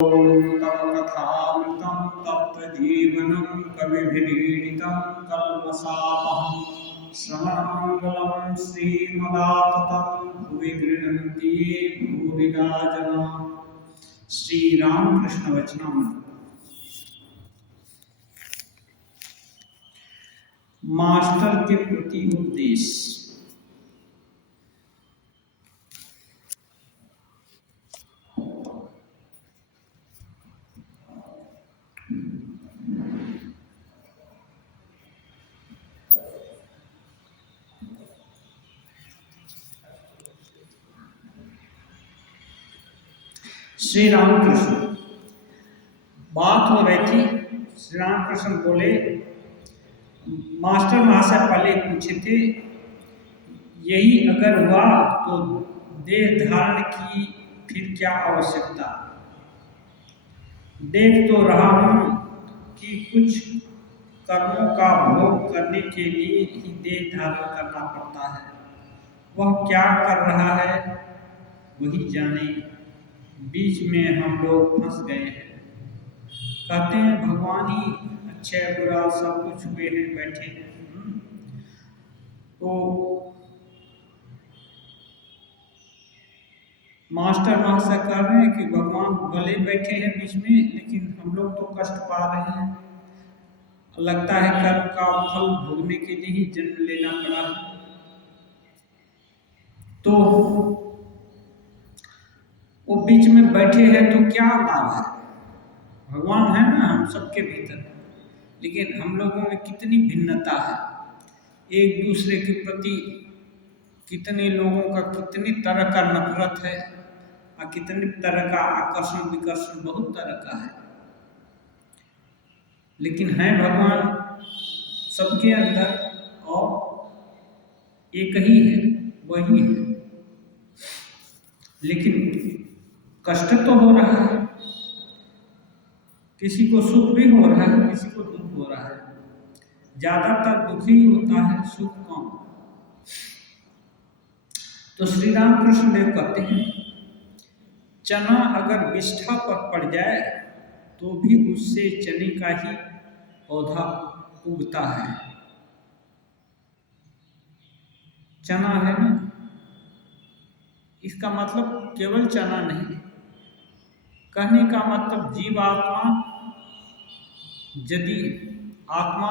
तव कथामृतं तप्तजीवनं कविभिरीडितं कल्मषापहं श्रवणमङ्गलं श्रीमदाततं भुवि गृह्णन्ति ये भूरिदा जनाः। श्री रामकृष्ण वचनामृत। मास्टर के प्रति उपदेश। श्री रामकृष्ण बात हो रही थी। श्री रामकृष्ण बोले, मास्टर महाशय पहले पूछे थे, यही अगर हुआ तो देह धारण की फिर क्या आवश्यकता। देख तो रहा हूं कि कुछ कर्मों का भोग करने के लिए ही देह धारण करना पड़ता है। वह क्या कर रहा है वही जाने। बीच में हम लोग फंस गए हैं। कहते हैं भगवान ही अच्छे बुरा सब कुछ हुए हैं, बैठे हैं। तो मास्टर महाशय कह रहे हैं कि भगवान भले बैठे हैं बीच में, लेकिन हम लोग तो कष्ट पा रहे हैं। लगता है कर्म का फल भोगने के लिए ही जन्म लेना पड़ा है। तो वो बीच में बैठे हैं तो क्या लाभ है। भगवान है ना हम सबके भीतर, लेकिन हम लोगों में कितनी भिन्नता है। एक दूसरे के प्रति कितने लोगों का कितनी तरह का नफरत है और कितनी तरह का आकर्षण विकर्षण, बहुत तरह का है। लेकिन है भगवान सबके अंदर और एक ही है, वही है। लेकिन कष्ट तो हो रहा है, किसी को सुख भी हो रहा है, किसी को दुख हो रहा है। ज्यादातर दुखी होता है, सुख कम। तो श्री रामकृष्ण देव कहते हैं, चना अगर विष्ठा पर पड़ जाए तो भी उससे चने का ही पौधा उगता है। चना है ना, इसका मतलब केवल चना नहीं, कहने का मतलब जीवात्मा यदि आत्मा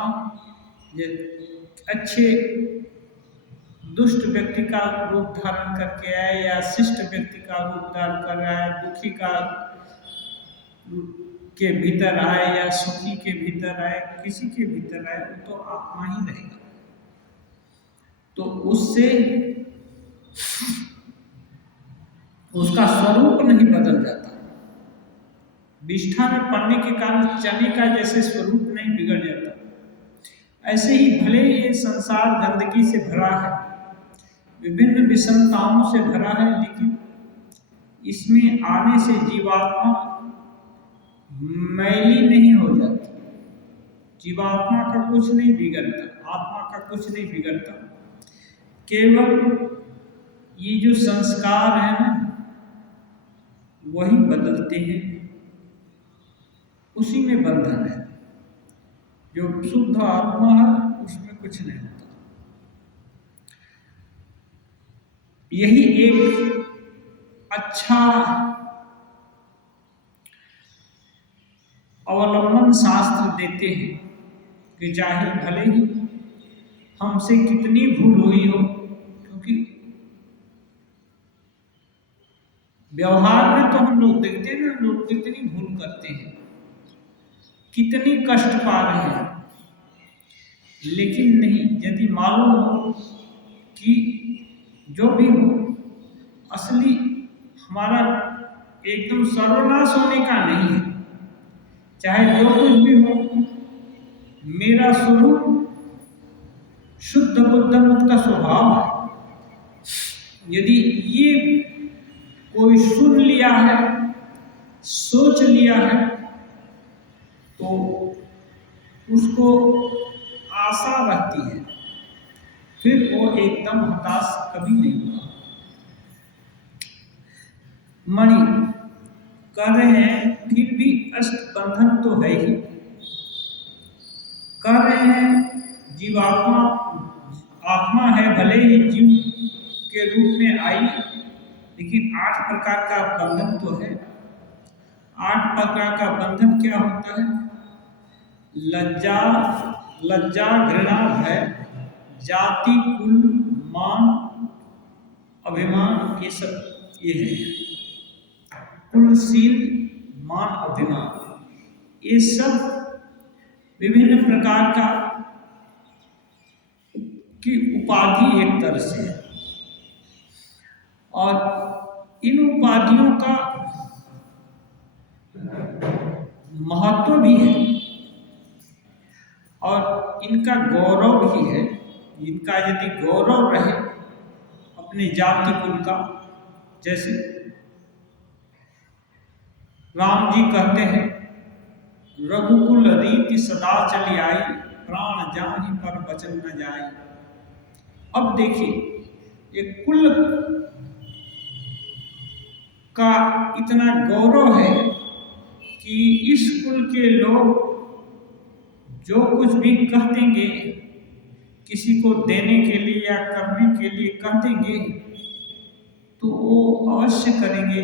अच्छे दुष्ट व्यक्ति का रूप धारण करके आए या शिष्ट व्यक्ति का रूप धारण कर रहा है, दुखी का के भीतर आए या सुखी के भीतर आए, किसी के भीतर आए, वो तो आत्मा ही रहेगा। तो उससे उसका स्वरूप नहीं बदल जाता। विष्ठा में पड़ने के कारण चने का जैसे स्वरूप नहीं बिगड़ जाता, ऐसे ही भले ये संसार गंदगी से भरा है, विभिन्न विषमताओं से भरा है, लेकिन इसमें आने से जीवात्मा मैली नहीं हो जाती। जीवात्मा का कुछ नहीं बिगड़ता, आत्मा का कुछ नहीं बिगड़ता। केवल ये जो संस्कार है ना, वही बदलते हैं, उसी में बंधन है। जो शुद्ध आत्मा है उसमें कुछ नहीं होता। यही एक अच्छा अवलंबन शास्त्र देते हैं कि चाहे भले ही हमसे कितनी भूल हुई हो, क्योंकि व्यवहार में तो हम लोग देखते हैं ना, लोग कितनी भूल करते हैं, कितनी कष्ट पा रहे हैं। लेकिन नहीं, यदि मालूम हो कि जो भी हो असली हमारा एकदम सर्वनाश होने का नहीं है, चाहे जो कुछ भी हो, मेरा स्वरूप शुद्ध बुद्ध मुक्त स्वभाव है। यदि ये कोई सुन लिया है, सोच लिया है, तो उसको आशा रहती है, फिर वो एकदम हताश कभी नहीं होगा। मणि कर रहे हैं, फिर भी अष्ट बंधन तो है ही। कर रहे हैं, जीवात्मा आत्मा है, भले ही जीव के रूप में आई, लेकिन 8 प्रकार का बंधन तो है। 8 प्रकार का बंधन क्या होता है? लज्जा, लज्जा, घृणा, भय, जाति, कुल, मान, अभिमान, ये सब ये है। कुलशील, मान, अभिमान, ये सब विभिन्न प्रकार का की उपाधि एक तरह से है, और इन उपाधियों का महत्व भी है और इनका गौरव भी है। इनका यदि गौरव रहे अपनी जाति कुल का, जैसे राम जी कहते हैं, रघुकुल रीति सदा चली आई, प्राण जाहि पर वचन न जाए। अब देखिए, ये कुल का इतना गौरव है कि इस कुल के लोग जो कुछ भी कह देंगे, किसी को देने के लिए या करने के लिए कह देंगे, तो वो अवश्य करेंगे।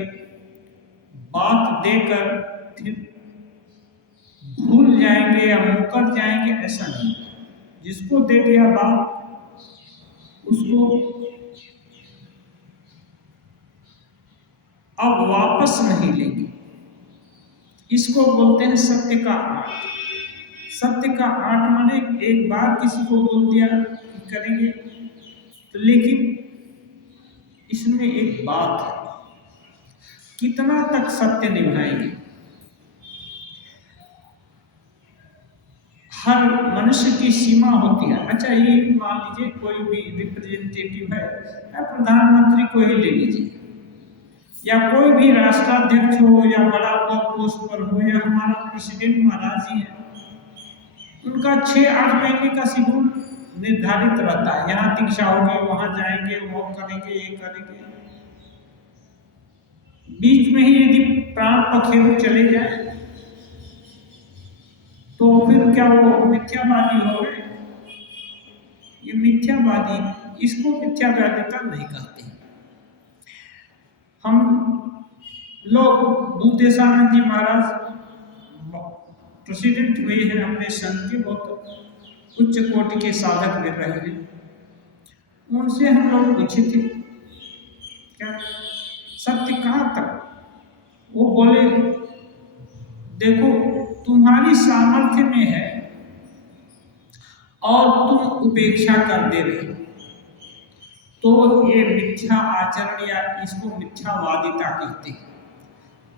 बात देकर फिर भूल जाएंगे या मुकर जाएंगे, ऐसा नहीं। जिसको दे दिया बात, उसको अब वापस नहीं लेंगे। इसको बोलते हैं सत्य का आट। सत्य का आट माने एक बार किसी को बोल दिया कि करेंगे, तो लेकिन इसमें एक बात है, कितना तक सत्य निभाएंगे। हर मनुष्य की सीमा होती है। अच्छा, ये मान लीजिए कोई भी रिप्रेजेंटेटिव है, प्रधानमंत्री को ही ले लीजिए, या कोई भी राष्ट्राध्यक्ष हो या बड़ा पद पोस्ट पर हो, या हमारा प्रेसिडेंट महाराज जी हैं, उनका 6-8 महीने का शेड्यूल निर्धारित रहता है। यहाँ दीक्षा होगी, वहां जाएंगे, वो करेंगे, ये करेंगे। बीच में ही यदि प्राण पखेरु चले जाए तो फिर क्या वो मिथ्यावादी हो गए? ये मिथ्यावादी, इसको मिथ्यावादिता नहीं कहते। हम लोग बुद्धेशानंद जी महाराज प्रेसिडेंट हुए हैं अपने संघ के, बहुत उच्च कोटि के साधक मिल रहे हैं। उनसे हम लोग पूछे थे, क्या सत्य कहाँ तक? वो बोले, देखो तुम्हारी सामर्थ्य में है और तुम उपेक्षा कर दे रहे हो, तो ये मिथ्या आचरण या इसको मिथ्यावादिता कहते हैं।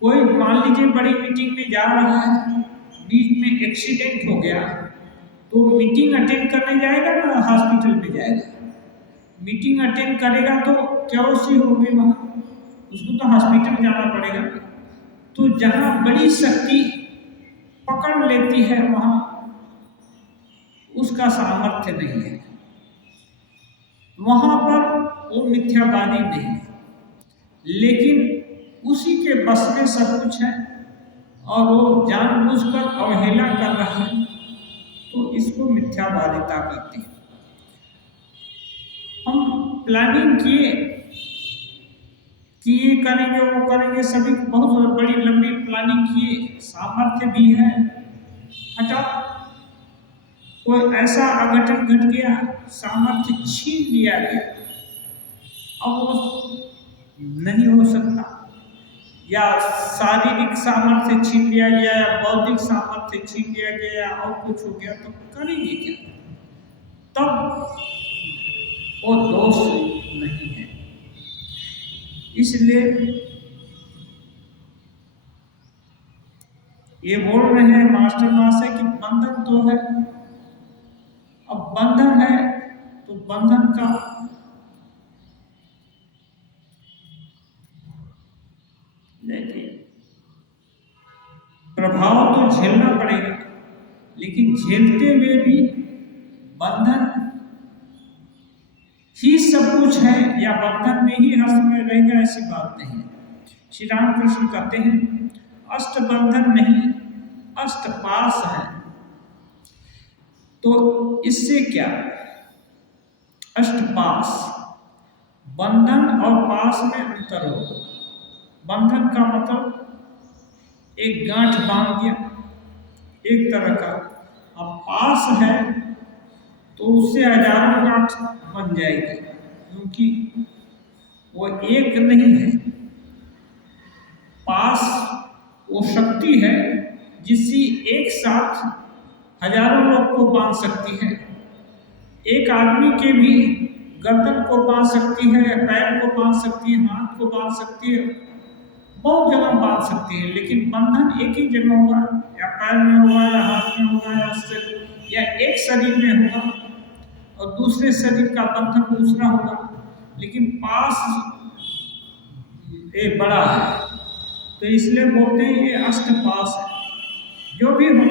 कोई मान लीजिए बड़ी मीटिंग में जा रहा है, बीच में एक्सीडेंट हो गया, तो मीटिंग अटेंड करने जाएगा ना हॉस्पिटल में जाएगा? मीटिंग अटेंड करेगा तो क्या उसी होगी वहाँ, उसको तो हॉस्पिटल जाना पड़ेगा। तो जहाँ बड़ी शक्ति पकड़ लेती है वहाँ उसका सामर्थ्य नहीं है, वहाँ पर वो मिथ्यावादी नहीं है। लेकिन उसी के बस में सब कुछ है और वो जानबूझकर अवहेला कर रहा है, तो इसको मिथ्यावादिता कहते हैं। हम प्लानिंग किए कि ये करेंगे, वो करेंगे, सभी बहुत बड़ी लंबी प्लानिंग किए, सामर्थ्य भी है, हटाओ कोई ऐसा अघटन घट गया, सामर्थ्य छीन लिया गया, अब वो नहीं हो सकता, या शारीरिक सामर्थ्य छीन लिया गया या बौद्धिक सामर्थ्य छीन लिया गया या और कुछ हो गया, तो करेंगे क्या? तब वो दोष नहीं है। इसलिए ये बोल रहे हैं मास्टर महाशय कि बंधन तो है। अब बंधन है तो बंधन का देखिए प्रभाव तो झेलना पड़ेगा, लेकिन झेलते हुए भी बंधन ही सब कुछ है या बंधन में ही हर समय रहेगा, ऐसी बात नहीं है। श्री रामकृष्ण कहते हैं, अष्टबंधन नहीं, अष्टपास है। तो इससे क्या, अष्टपास, बंधन और पास में अंतर हो। बंधन का मतलब एक गांठ बांध दिया एक तरह का, अब पास है तो उससे हजारों गांठ बन जाएगी, क्योंकि वो एक नहीं है। पास वो शक्ति है जिससे एक साथ हजारों लोग को बांध सकती है। एक आदमी के भी गर्दन को बांध सकती है, पैर को बांध सकती है, हाथ को बांध सकती है, बहुत जगह बांध सकती है। लेकिन बंधन एक ही जगह होगा, या पैर में होगा, या हाथ में होगा, या एक शरीर में होगा और दूसरे शरीर का बंधन दूसरा होगा। लेकिन पास एक बड़ा है, तो इसलिए बोलते हैं ये अष्टपास है। जो भी हो,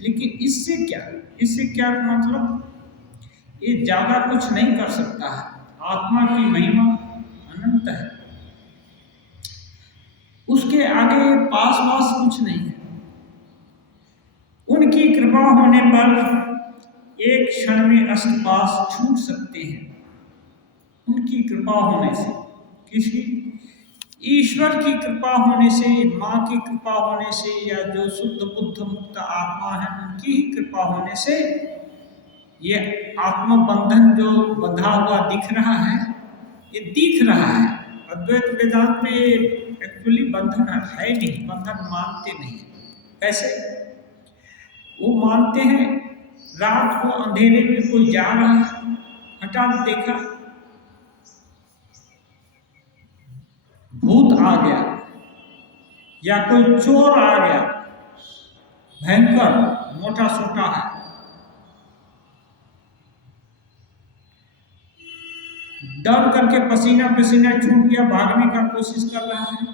लेकिन इससे क्या मतलब, ये ज्यादा कुछ नहीं कर सकता है। आत्मा की महिमा अनंत है, उसके आगे पास वास कुछ नहीं है। उनकी कृपा होने पर एक क्षण में अष्टपास छूट सकते हैं। उनकी कृपा होने से, किसी ईश्वर की कृपा होने से, माँ की कृपा होने से, या जो शुद्ध बुद्ध मुक्त आत्मा है उनकी ही कृपा होने से ये आत्मबंधन जो बंधा हुआ दिख रहा है, ये दिख रहा है। अद्वैत वेदांत में एक्चुअली बंधन है नहीं, बंधन मानते नहीं। कैसे वो मानते हैं, रात को अंधेरे में कोई जा रहा है, हठात देखा भूत आ गया या कोई चोर आ गया, भयंकर मोटा सोटा है, डर करके पसीना पसीना छूट गया, भागने का कोशिश कर रहा है,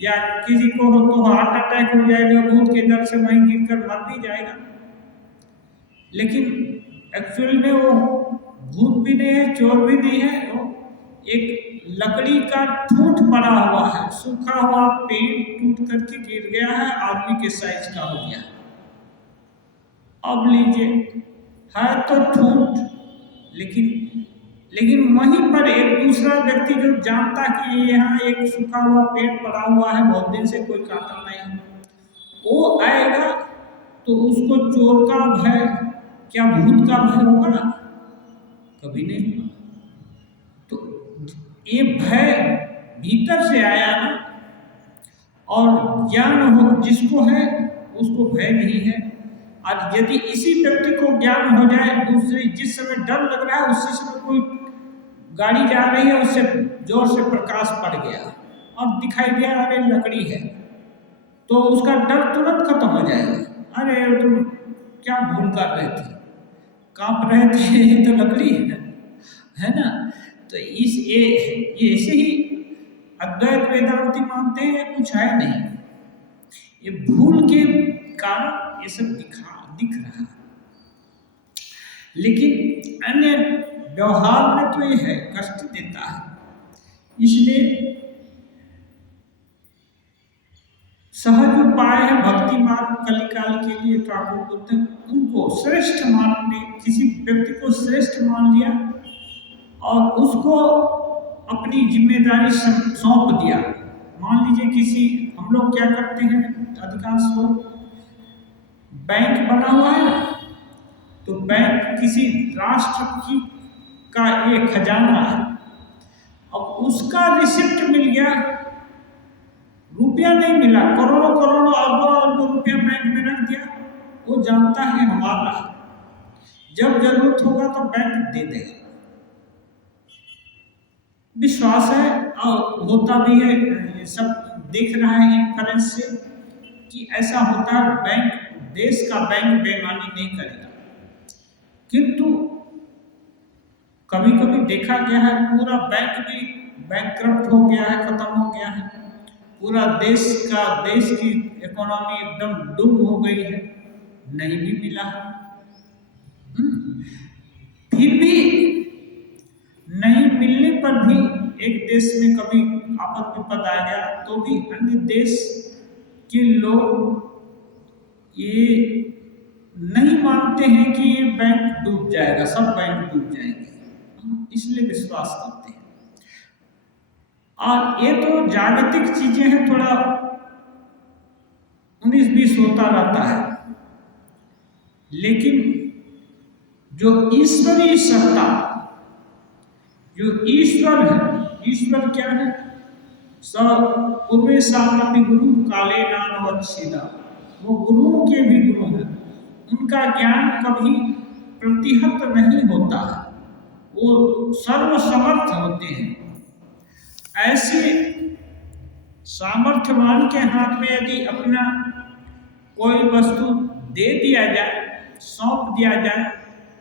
या किसी को हो तो हार्ट अटैक हो जाएगा, भूत के डर से वहीं गिरकर मर भी जाएगा। लेकिन एक्चुअल में वो भूत भी नहीं है, चोर भी नहीं है, वो एक लकड़ी का ठूठ पड़ा हुआ है, सूखा हुआ पेड़ टूट करके गिर गया है, आदमी के साइज का हो गया। अब लीजिए, है तो ठूठ, लेकिन वहीं पर एक दूसरा व्यक्ति जो जानता कि यहाँ एक सूखा हुआ पेड़ पड़ा हुआ है, बहुत दिन से कोई काटा नहीं, वो आएगा तो उसको चोर का भय, क्या भूत का भय होगा? कभी नहीं होगा। तो ये भय भीतर से आया ना, और ज्ञान हो जिसको है उसको भय नहीं है। और यदि इसी व्यक्ति को ज्ञान हो जाए, दूसरे जिस समय डर लग रहा है उसी समय कोई गाड़ी जा रही है, उससे जोर से प्रकाश पड़ गया और दिखाई दिया अरे लकड़ी है, तो उसका डर तुरंत खत्म हो जाएगा। अरे तुम क्या भूल कर रहे थे, कांप रहे थे, ये तो लकड़ी है ना। तो ये ऐसे ही अद्वैत वेदांती मानते हैं कुछ है नहीं, ये भूल के कारण ये सब दिख रहा है। लेकिन अन्य व्यवहार में तो ये है, कष्ट देता है। इसलिए सहज उपाय है भक्ति मार्ग कलिकाल के लिए ठाकुर बुद्ध उनको श्रेष्ठ मानने, किसी व्यक्ति को श्रेष्ठ मान लिया और उसको अपनी जिम्मेदारी सौंप दिया। मान लीजिए किसी, हम लोग क्या करते हैं, अधिकांश लोग, बैंक बना हुआ है ना, तो बैंक किसी राष्ट्र की का एक खजाना है, अब उसका रिसिप्ट मिल गया, रुपया नहीं मिला, करोड़ों करोड़ों अरबों रुपया बैंक में रख दिया, वो जानता है हमारा, जब जरूरत होगा तो बैंक दे देगा। विश्वास है और होता भी है, सब देख रहा है इन्फ्लुएंस से कि ऐसा होता है। बैंक, देश का बैंक बेईमानी नहीं करेगा, किंतु कभी कभी देखा गया है पूरा बैंक भी बैंकक्रप्ट हो गया है, खत्म हो गया है, पूरा देश की इकोनॉमी एकदम डूब हो गई है, नहीं भी मिला। फिर भी नहीं मिलने पर भी एक देश में कभी आपद विपद आ गया तो भी अन्य देश कि लोग ये नहीं मानते हैं कि ये बैंक डूब जाएगा, सब बैंक डूब जाएंगे, इसलिए विश्वास करते हैं। और ये तो जागतिक चीजें हैं, थोड़ा 19-20 होता रहता है, लेकिन जो ईश्वरीय सत्ता, जो ईश्वर है, ईश्वर क्या है? स पूर्वे सामपि गुरु काले नानवच्छेदा, वो गुरुओं के भी गुरु हैं, उनका ज्ञान कभी प्रतिहत नहीं होता है, वो सर्वसमर्थ होते हैं। ऐसे सामर्थ्यवान के हाथ में यदि अपना कोई वस्तु दे दिया जाए, सौंप दिया जाए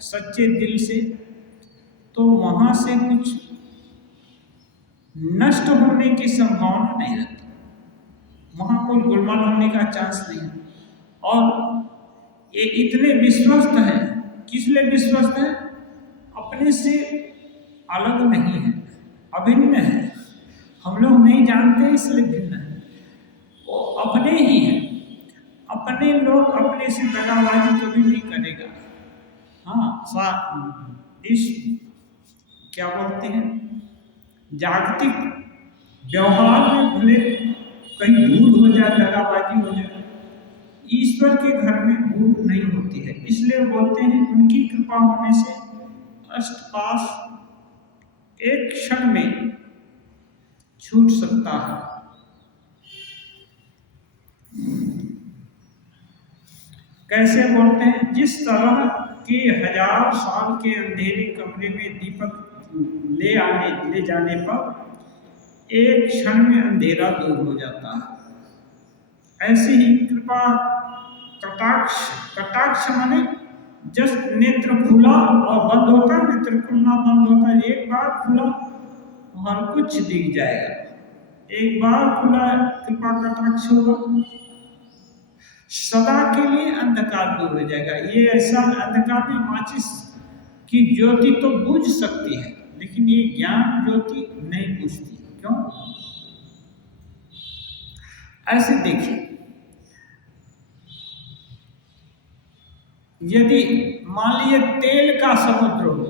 सच्चे दिल से, तो वहां से कुछ नष्ट होने की संभावना नहीं रहती, वहां कोई गोलमाल होने का चांस नहीं। और ये इतने विश्वस्त है, किस लिए विश्वस्त है? अपने से अलग नहीं है, अभिन्न है। हम लोग नहीं जानते इसलिए भिन्न है, वो अपने ही है। अपने लोग अपने से दगाबाजी कभी नहीं करेगा। हाँ, इस क्या बोलते हैं, जागतिक व्यवहार में भले कहीं भूल हो जाए, दगाबाजी हो जाए, ईश्वर के घर में भूल नहीं होती है। इसलिए बोलते हैं उनकी कृपा होने से अष्टपाश एक क्षण में छूट सकता है। कैसे बोलते हैं? जिस तरह के 1000 साल के अंधेरे कमरे में दीपक ले जाने पर एक क्षण में अंधेरा दूर हो जाता है, ऐसे ही कृपा कटाक्ष माने जस्ट नेत्र खुला और बंद होता, नेत्र खुलना बंद होता, एक बार खुला हर कुछ दिख जाएगा, एक बार खुला कृपा कटाक्ष होगा, सदा के लिए अंधकार दूर हो जाएगा। ये ऐसा अंधकार में माचिस की ज्योति तो बुझ सकती है, लेकिन ये ज्ञान ज्योति नहीं बुझती। क्यों? ऐसे देखिए, यदि मान लीजिए तेल का समुद्र हो,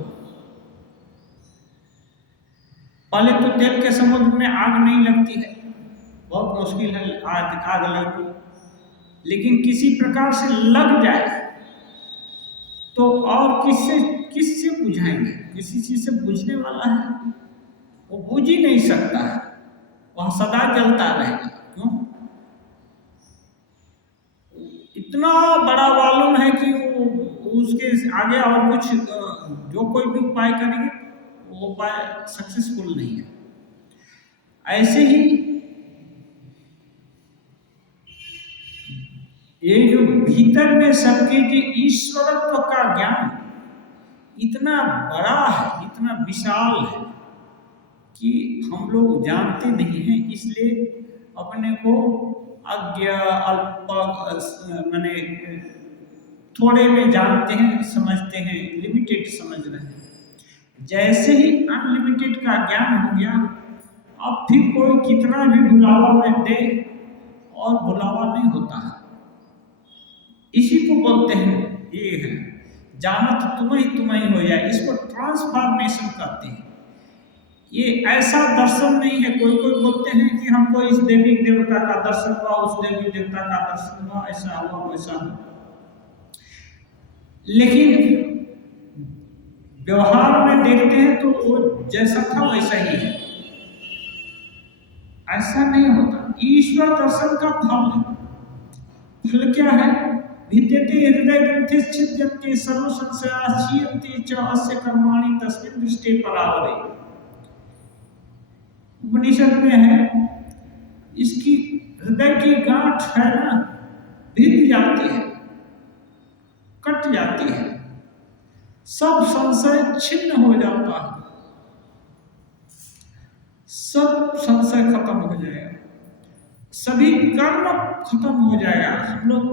पहले तो तेल के समुद्र में आग नहीं लगती है, बहुत मुश्किल है आग लगती, लेकिन किसी प्रकार से लग जाए तो और किससे बुझाएंगे? किसी चीज से बुझने वाला है, वो बुझ ही नहीं सकता है, वह सदा जलता रहेगा। क्यों? इतना बड़ा वालूम है कि उसके आगे और कुछ जो कोई भी उपाय करेंगे वो उपाय सक्सेसफुल नहीं है। ऐसे ही ये जो भीतर में सबके जो ईश्वरत्व का ज्ञान इतना बड़ा है, इतना विशाल है कि हम लोग जानते नहीं हैं, इसलिए अपने को अज्ञ अल्प माने थोड़े में जानते हैं, समझते हैं, लिमिटेड समझ रहे हैं। जैसे ही अनलिमिटेड का ज्ञान हो गया, अब फिर कोई कितना भी बुलावा में दे और बुलावा नहीं होता है। इसी को बोलते हैं, ये है जानत तुम्हें हो जाए, इसको ट्रांसफॉर्मेशन कहते हैं। ये ऐसा दर्शन नहीं है। कोई बोलते हैं कि हमको इस देवी देवता का दर्शन हुआ, उस देवी देवता का दर्शन हुआ, ऐसा हुआ वैसा हुआ, लेकिन व्यवहार में देखते हैं तो वो जैसा था वैसा ही है, ऐसा नहीं होता। ईश्वर दर्शन का फल क्या है? भिद्यते हृदय ग्रंथि छिद्यन्ते सर्व संशया क्षीयन्ते च अस्य कर्माणि तस्मिन् दृष्टे परावरे। उपनिषद में है, इसकी हृदय की गांठ है ना, भिद जाती है, कट जाती है, सब संशय छिन्न हो जाता है, सब संशय खत्म हो जाएगा, सभी कर्म खत्म हो जाएगा। हम लोग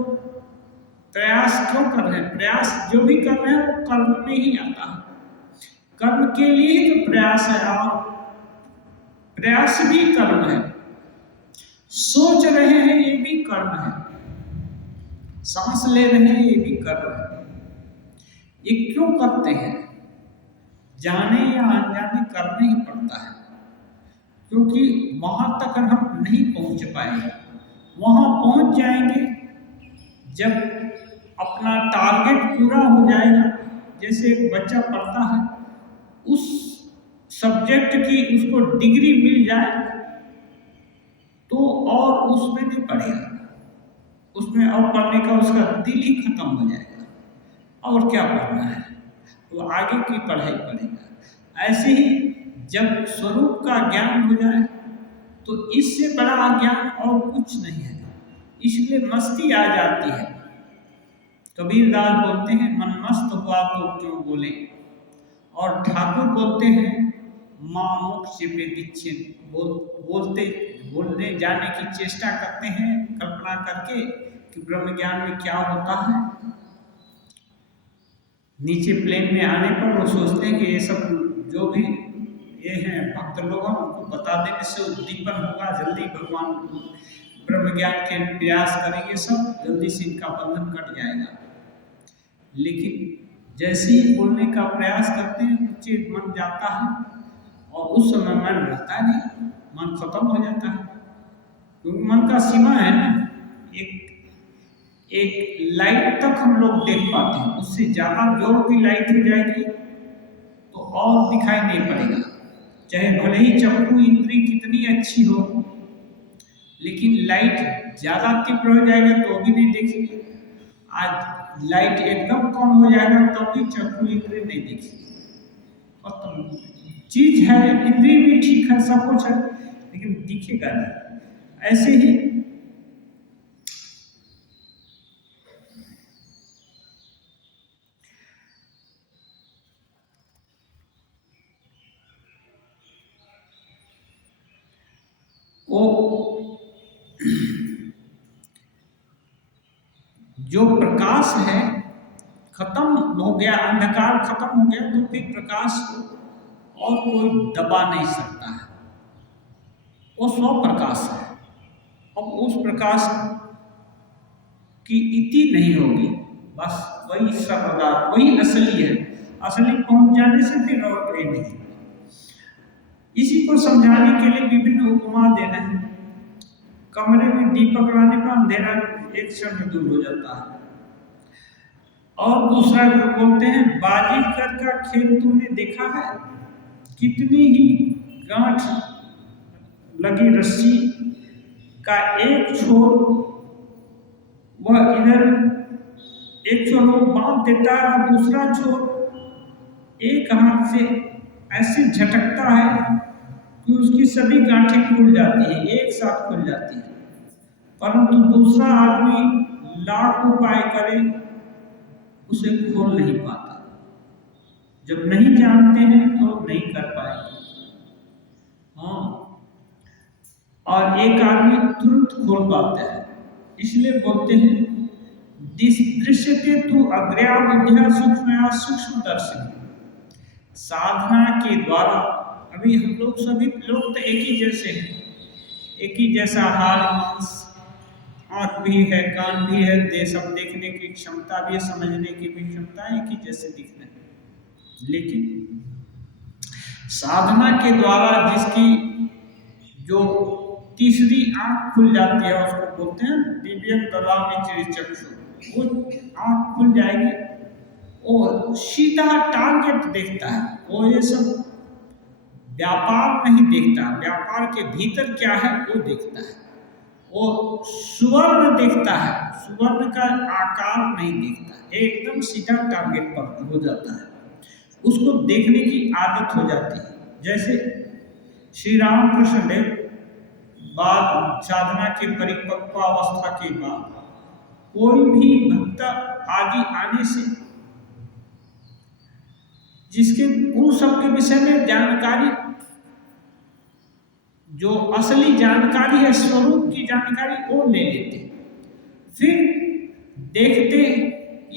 प्रयास क्यों कर रहे हैं? प्रयास जो भी कर रहे हैं वो कर्म में ही आता है, कर्म के लिए तो प्रयास है, और प्रयास भी कर्म है। सोच रहे हैं ये भी कर्म है, सांस ले रहे हैं ये भी कर्म है। ये क्यों करते हैं? जाने या अनजाने करना ही पड़ता है, क्योंकि वहां तक हम नहीं पहुंच पाएंगे। वहां पहुंच जाएंगे जब अपना टारगेट पूरा हो जाएगा। जैसे एक बच्चा पढ़ता है, उस सब्जेक्ट की उसको डिग्री मिल जाए तो और उसमें नहीं पढ़ेगा, उसमें और पढ़ने का उसका दिल ही खत्म हो जाएगा। और क्या पढ़ना है, वो आगे की पढ़ाई पढ़ेगा। ऐसे ही जब स्वरूप का ज्ञान हो जाए तो इससे बड़ा ज्ञान और कुछ नहीं है, इसलिए मस्ती आ जाती है। कबीरदास बोलते हैं, मन मस्त हुआ तो क्यों बोले। और ठाकुर बोलते हैं, माँ मुख चिपे दीक्षित, बोलने जाने की चेष्टा करते हैं कल्पना करके कि ब्रह्म ज्ञान में क्या होता है। नीचे प्लेन में आने पर वो सोचते हैं कि ये सब जो भी ये हैं भक्त लोग हैं, उनको बता देने से उद्दीपन होगा, जल्दी भगवान ब्रह्म ज्ञान के प्रयास करेंगे, सब जल्दी से इनका बंधन कट जाएगा। लेकिन जैसे ही बोलने का प्रयास करते हैं, नीचे मन जाता है और उस समय मन रहता नहीं, मन खत्म हो जाता है। क्योंकि मन का सीमा है ना, एक लाइट तक हम लोग देख पाते हैं, उससे ज़्यादा जोर की लाइट हो जाएगी तो और दिखाई नहीं पड़ेगा। चाहे भले ही चक्षु इंद्री कितनी अच्छी हो, लेकिन लाइट ज़्यादा तीव्र हो जाएगा तो भी नहीं देखेगी। आज लाइट एकदम कम हो जाएगा तो भी चक्षु इंद्री नहीं देखेगी। और चीज है, इंद्री भी ठीक है, सब कुछ है, लेकिन दिखेगा नहीं। ऐसे ही वो जो प्रकाश है खत्म हो गया, अंधकार खत्म हो गया तो फिर प्रकाश को और कोई दबा नहीं सकता है, वो स्व प्रकाश है। अब उस प्रकाश की इति नहीं होगी, बस वही सर्वदा, वही असली है। असली पहुंच जाने से फिर और कोई नहीं। इसी को समझाने के लिए विभिन्न उपमा दे रहे हैं। कमरे में दीपक लाने पर अंधेरा एक क्षण में दूर हो जाता है। और दूसरा बोलते हैं, बाजीगर का खेल तुमने देखा है, कितनी ही गांठ लगी रस्सी का एक छोर वह इधर, एक छोर वो बांध देता है और दूसरा छोर एक हाथ से ऐसे झटकता है कि उसकी सभी गांठें खुल जाती है, एक साथ खुल जाती है। परंतु दूसरा आदमी लाख उपाय करे उसे खोल नहीं पाता। जब नहीं जानते हैं तो नहीं कर पाएंगे। हाँ, और एक आदमी तुरंत खोल पाता है। इसलिए बोलते हैं, दृश्यते तु अग्र्या बुद्धिया सूक्ष्म सूक्ष्म दर्शन। साधना के द्वारा, अभी हम लोग सभी लोग तो एक ही जैसे हैं, एक ही जैसा हार मांस, आँख भी है, कान भी है, देह सब देखने की क्षमता भी है, समझने की भी क्षमता है, एक ही जैसे दिखने। लेकिन साधना के द्वारा जिसकी जो तीसरी आँख खुल जाती है, उसको बोलते हैं दिव्यम ददामि चक्षु। वो आँख खुल जाएगी, वो सीधा टारगेट देखता है। वो ये सब व्यापार नहीं देखता, व्यापार के भीतर क्या है वो देखता है। वो सुवर्ण देखता है, सुवर्ण का आकार नहीं देखता, एकदम सीधा टारगेट पर हो जाता है। उसको देखने की आदत हो जाती है। जैसे श्री रामकृष्ण देव बाद साधना के परिपक्व अवस्था के बाद कोई भी भक्त आदि आने से जिसके उन सब के विषय में जानकारी, जो असली जानकारी है, स्वरूप की जानकारी, वो ले लेते, फिर देखते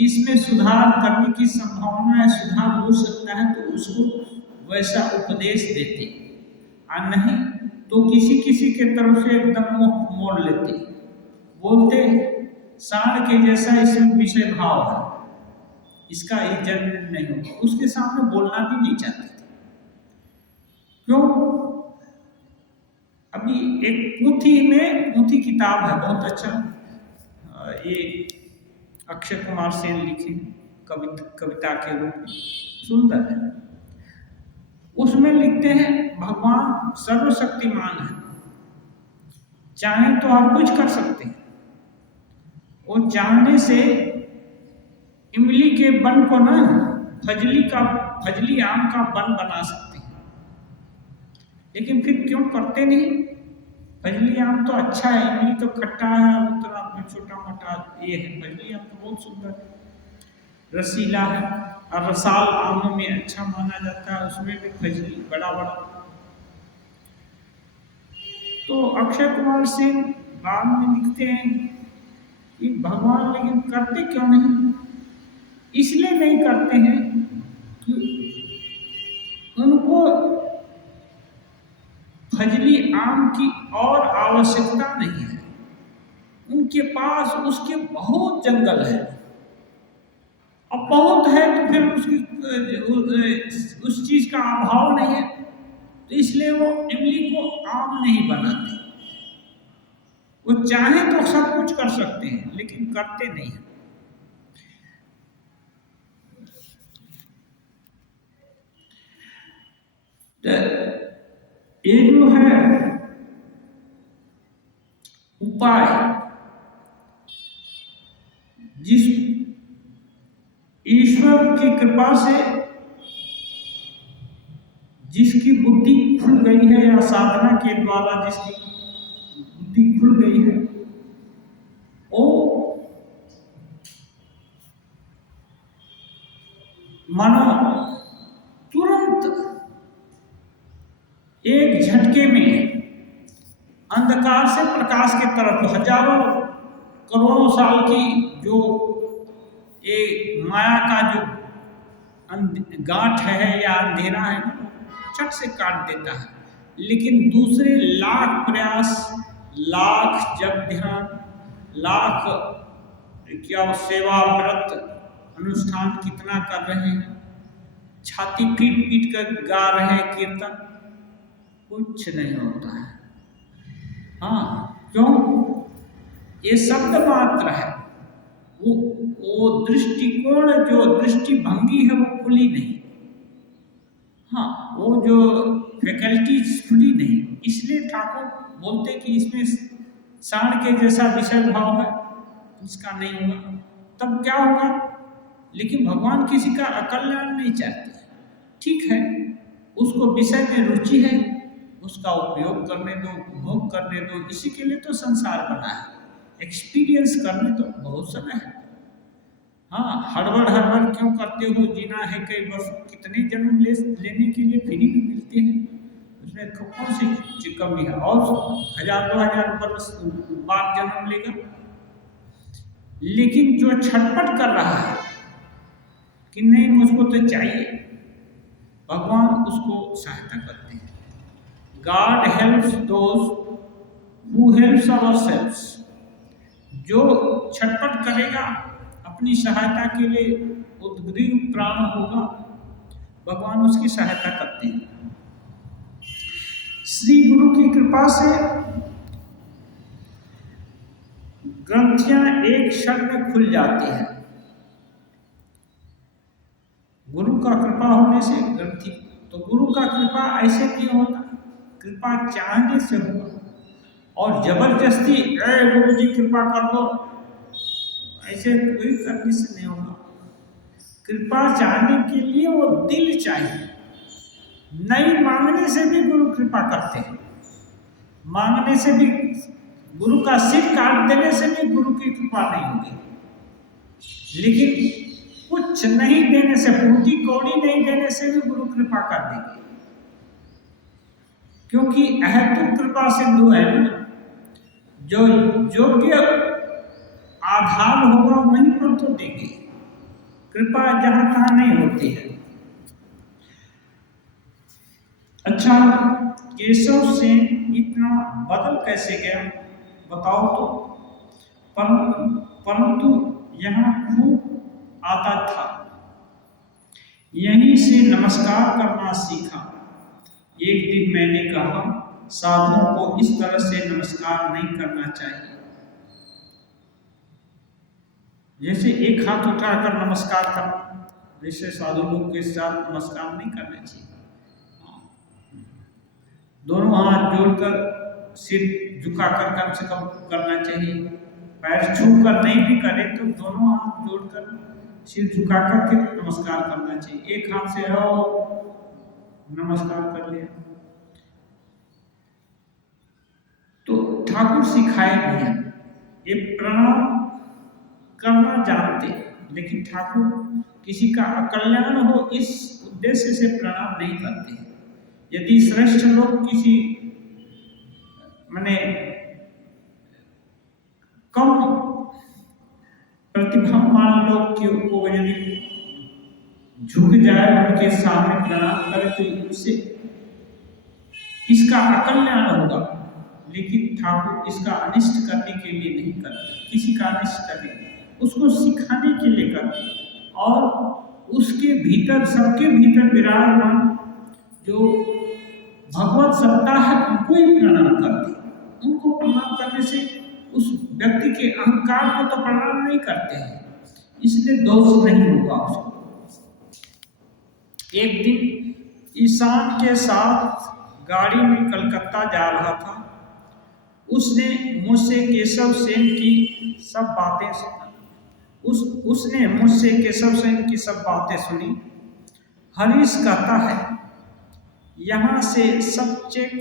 इसमें सुधार करने की संभावना है, सुधार हो सकता है तो उसको वैसा उपदेश देते। और नहीं तो किसी किसी के तरफ से एकदम मुख मोड़ लेते, बोलते साढ़ के जैसा इसमें विषय भाव है, इसका इज्जत नहीं होगा, उसके सामने बोलना भी नहीं चाहते थे। क्यों? अभी एक पूथी किताब है बहुत अच्छा, ये अक्षय कुमार सेन लिखी कविता के रूप में, सुंदर है। उसमें लिखते हैं भगवान सर्वशक्तिमान है, चाहे तो हर कुछ कर सकते हैं। वो चाहने से इमली के बन को ना फजली आम का बन बना सकते हैं, लेकिन फिर क्यों करते नहीं? फजली आम तो अच्छा है, इमली तो खट्टा है, उतना छोटा मोटा ये है। फजली आम तो बहुत सुंदर है, रसीला है, और रसाल आमों में अच्छा माना जाता है, उसमें भी फजली बड़ा बड़ा। तो अक्षय कुमार सिंह बाद में लिखते हैं कि भगवान लेकिन करते क्यों नहीं? इसलिए नहीं करते हैं कि उनको फजली आम की और आवश्यकता नहीं है, उनके पास उसके बहुत जंगल है, अब बहुत है तो फिर उसकी उस चीज का अभाव नहीं है, तो इसलिए वो इमली को आम नहीं बनाते। वो चाहे तो सब कुछ कर सकते हैं, लेकिन करते नहीं हैं। ये जो है उपाय, जिस ईश्वर की कृपा से जिसकी बुद्धि खुल गई है, या साधना के द्वारा जिसकी बुद्धि खुल गई है, वो मानो तुरंत एक झटके में अंधकार से प्रकाश की तरफ, हजारों करोड़ों साल की जो एक माया का जो गांठ है या अंधेरा है, चट से काट देता है। लेकिन दूसरे लाख प्रयास, लाख जप ध्यान, लाख क्या सेवा व्रत अनुष्ठान कितना कर रहे हैं, छाती पीट पीट कर गा रहे हैं कीर्तन, कुछ नहीं होता है। हाँ, क्यों? ये शब्द मात्र है, वो दृष्टिकोण, जो दृष्टिभंगी है, वो खुली नहीं। हाँ, वो जो फैकल्टीज खुली नहीं, इसलिए ठाकुर बोलते कि इसमें साढ़ के जैसा विषय भाव है, इसका नहीं होगा। तब क्या होगा? लेकिन भगवान किसी का अकल्याण नहीं चाहते। ठीक है, उसको विषय में रुचि है, उसका उपयोग करने दो, उपभोग करने दो, इसी के लिए तो संसार बना है, एक्सपीरियंस करने तो बहुत समय है। हाँ, हड़बड़ क्यों करते हो? जीना है कई वर्ष, कितने जन्म लेने के लिए फ्री भी मिलते हैं, उसमें कौन सी कमी है? और 1000-2000 वर्ष बाद जन्म लेगा। लेकिन जो छटपट कर रहा है कि नहीं मुझको तो चाहिए, भगवान उसको सहायता करते हैं। God helps those who helps ourselves. जो छटपट करेगा अपनी सहायता के लिए, उद्ग्रीव प्राण होगा, भगवान उसकी सहायता करते हैं। श्री गुरु की कृपा से ग्रंथियां एक क्षण में खुल जाती हैं। गुरु का कृपा होने से ग्रंथि, तो गुरु का कृपा ऐसे नहीं होता, कृपा चाहने से होगा, और जबरदस्ती गुरु जी कृपा कर दो, ऐसे कोई करने से नहीं होगा। कृपा चाहने के लिए वो दिल चाहिए। नहीं मांगने से भी गुरु कृपा करते हैं, मांगने से भी, गुरु का सिर काट देने से भी गुरु की कृपा नहीं होगी। लेकिन कुछ नहीं देने से, पूरी कौड़ी नहीं देने से भी गुरु कृपा कर देंगे, क्योंकि अहेतुक कृपा सिंधु है ना। जो योग्य आधार होगा वहीं पर तो देंगे, कृपा जहां तहां नहीं होती है। अच्छा, केशव सेन इतना बदल कैसे गया बताओ तो। परंतु यहाँ खूब आता था, यहीं से नमस्कार करना सीखा। एक दिन मैंने कहा साधुओं को इस तरह से नमस्कार नहीं करना चाहिए, जैसे एक हाथ उठाकर नमस्कार करना, जैसे साधु लोग के साथ नमस्कार नहीं करना चाहिए। दोनों हाथ जोड़कर सिर झुकाकर कम से कम करना चाहिए। पैर छूकर नहीं भी करे तो दोनों हाथ जोड़कर सिर झुकाकर के नमस्कार करना चाहिए। एक हाथ से आओ नमस्कार कर लिया। तो ठाकुर सिखाए भी हैं, ये प्रणाम करना जानते, लेकिन ठाकुर किसी का अकल्याण हो इस उद्देश्य से प्रणाम नहीं करते हैं। यदि श्रेष्ठ लोग किसी माने कम प्रतिभावान लोग को यदि झुक जाए उनके सामने प्रणाम करे तो उससे इसका अकल्याण होगा, लेकिन ठाकुर इसका अनिष्ट करने के लिए नहीं करते, किसी का अनिष्ट करने, उसको सिखाने के लिए करते। और उसके भीतर, सबके भीतर विराजमान जो भगवत सत्ता है उनको ही प्रणाम करते। उनको प्रणाम करने से उस व्यक्ति के अहंकार को तो प्रणाम नहीं करते हैं, इसलिए दोष नहीं होगा उसको। एक दिन ईशान के साथ गाड़ी में कलकत्ता जा रहा था। उसने मुझसे केशव सेन की सब बातें सुनी। हरीश कहता है यहाँ से सब चेक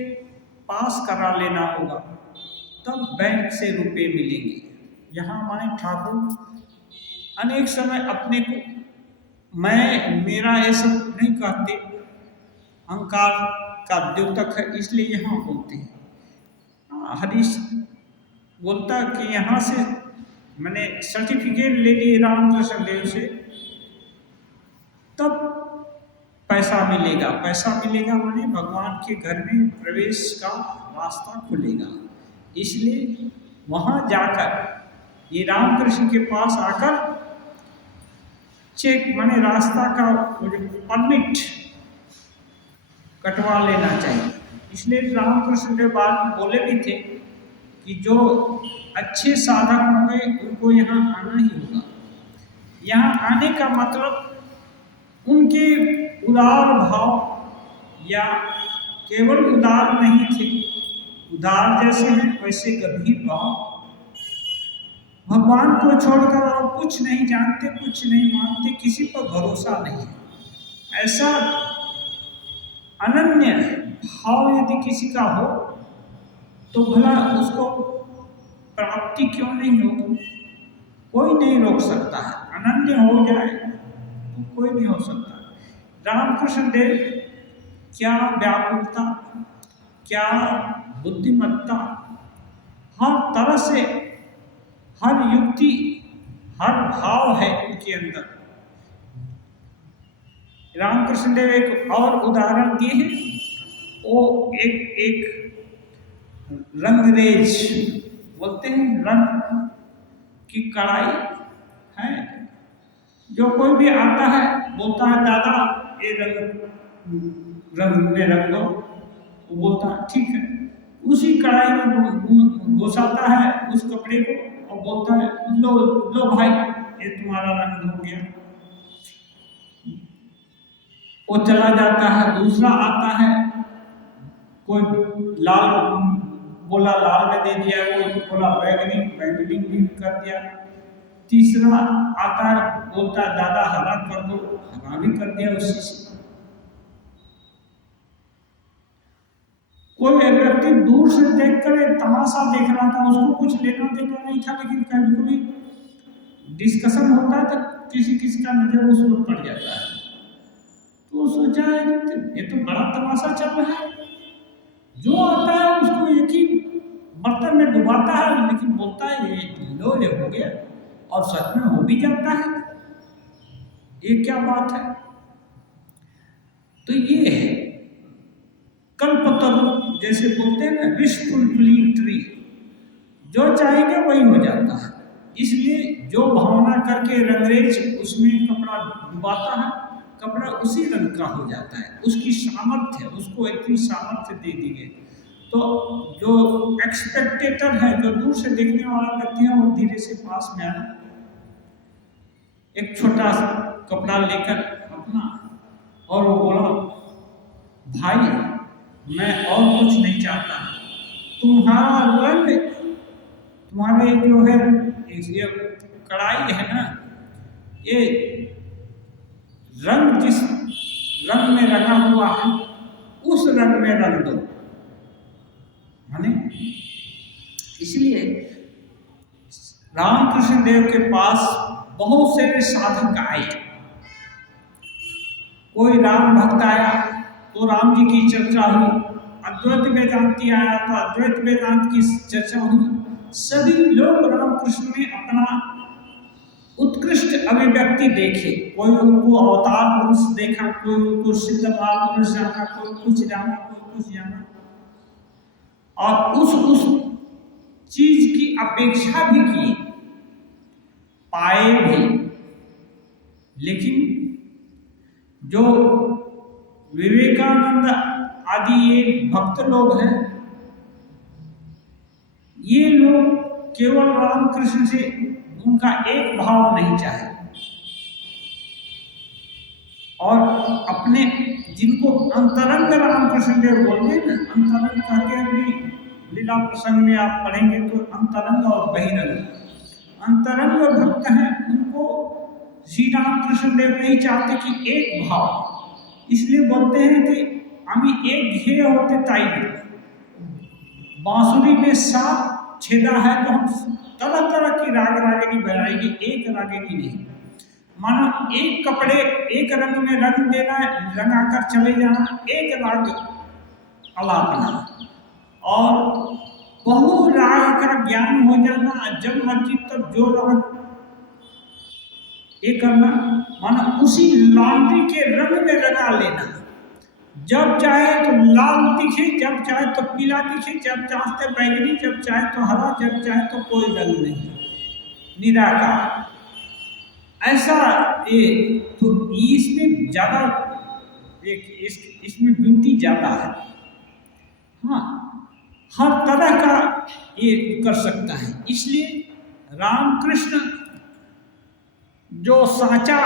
पास करा लेना होगा, तब बैंक से रुपए मिलेंगे। यहाँ माने ठाकुर अनेक समय अपने को मेरा ये सब नहीं कहते, अहंकार का द्योतक है, इसलिए यहाँ बोलते हैं। हरीश बोलता कि यहाँ से मैंने सर्टिफिकेट ले लिए रामकृष्ण देव से, तब पैसा मिलेगा। पैसा मिलेगा माने भगवान के घर में प्रवेश का रास्ता खुलेगा। इसलिए वहाँ जाकर ये रामकृष्ण के पास आकर चेक माने रास्ता का परमिट कटवा लेना चाहिए। इसलिए रामकृष्ण देव बाद में बोले भी थे कि जो अच्छे साधक होंगे उनको यहाँ आना ही होगा। यहाँ आने का मतलब उनके उदार भाव, या केवल उदार नहीं थे, उदार जैसे हैं वैसे गंभीर भाव, भगवान को छोड़कर और कुछ नहीं जानते, कुछ नहीं मानते, किसी पर भरोसा नहीं है, ऐसा अनन्य भाव यदि किसी का हो तो भला उसको प्राप्ति क्यों नहीं होगी? कोई नहीं रोक सकता है। अनन्य हो जाए तो कोई नहीं हो सकता। रामकृष्ण देव क्या व्याकुलता, क्या बुद्धिमत्ता, हर तरह से हर युक्ति, हर भाव है उनके अंदर। रामकृष्ण देव एक और उदाहरण दिए हैं, वो एक रंगरेज बोलते हैं, रंग की कढ़ाई है, जो कोई भी आता है बोलता है दादा ये रंग में रंग दो, वो बोलता है ठीक है, उसी कढ़ाई में घुसाता है उस कपड़े को और बोलता है लो भाई ये तुम्हारा रंग हो गया। वो चला जाता है, दूसरा आता है, कोई लाल बोला लाल में दे दिया, कोई बोला बैंगनी भी कर दिया, तीसरा आता है बोलता है दादा हरा कर दो, हरा भी कर दिया उसी से। कोई व्यक्ति दूर से देख कर तमाशा देख रहा था, उसको कुछ लेना देना नहीं था, लेकिन कभी कभी डिस्कशन होता है तो किसी का नजर उस पर पड़ जाता है, तो सोचा ये तो बड़ा तमाशा चल रहा है। जो आता है उसको एक ही बर्तन में डुबाता है, लेकिन बोलता है ये लो ये हो गया, और सच में हो भी जाता है। ये क्या बात है? तो ये है कल्पतरु जैसे बोलते हैं ना, विश फुलफिलिंग ट्री, जो चाहेगा वही हो जाता है। इसलिए जो भावना करके रंगरेज उसमें कपड़ा डुबाता है, कपड़ा उसी रंग का हो जाता है। उसकी सामर्थ्य, उसको इतनी सामर्थ्य दे दी गई। तो जो एक्सपेक्टेटर है, जो दूर से देखने वाला व्यक्ति है, वो धीरे से पास में आया, एक छोटा सा कपड़ा लेकर अपना, और वो बोला, भाई मैं और कुछ नहीं चाहता, तुम्हारा रंग, तुम्हारे जो है ये कढ़ाई है ना, ये रंग जिस रंग में रंगा हुआ है उस रंग में रंग दो। माने इसलिए रामकृष्ण देव के पास बहुत से साधक आए। कोई राम भक्त आया तो राम जी की चर्चा हुई, अद्वैत वेदांती आया तो अद्वैत वेदांत की चर्चा हुई। सभी लोग रामकृष्ण में अपना उत्कृष्ट अभिव्यक्ति देखे। कोई उनको अवतार पुरुष देखा, कोई उनको सिद्ध महापुरुष जाना, कोई कुछ जाना, कोई कुछ जाना, और उस चीज की अपेक्षा भी की, पाए भी। लेकिन जो विवेकानंद आदि ये भक्त लोग हैं, ये लोग केवल रामकृष्ण से उनका एक भाव नहीं चाहे, और अपने जिनको अंतरंग रामकृष्ण देव बोलते हैं ना, अंतरंग कहते हैं भी, लीला प्रसंग में आप पढ़ेंगे तो अंतरंग और बहिरंग, अंतरंग भक्त हैं, उनको श्री रामकृष्ण देव नहीं चाहते कि एक भाव। इसलिए बोलते हैं कि हम एक घेय होते ताई बांसुरी में 7 छेदा है तो हम तरह तरह की राग रागिनी बनाएगी, एक रागिनी नहीं। मानो एक कपड़े एक रंग में रंग देना, रंगा कर चले जाना, एक राग अलापना, और बहु राग का ज्ञान हो जाना, जब मर्जी तब जो राग ये करना। मानो उसी लॉन्ड्री के रंग में रंगा लेना, जब चाहे तो लाल दिखे, जब चाहे तो पीला दिखे, जब चाहते बैगनी, जब चाहे तो हरा, जब चाहे तो कोई रंग नहीं, निराकार। ऐसा ये तो इसमें ज्यादा इसमें ब्यूटी ज्यादा है। हाँ, हर तरह का ये कर सकता है। इसलिए रामकृष्ण जो सांचा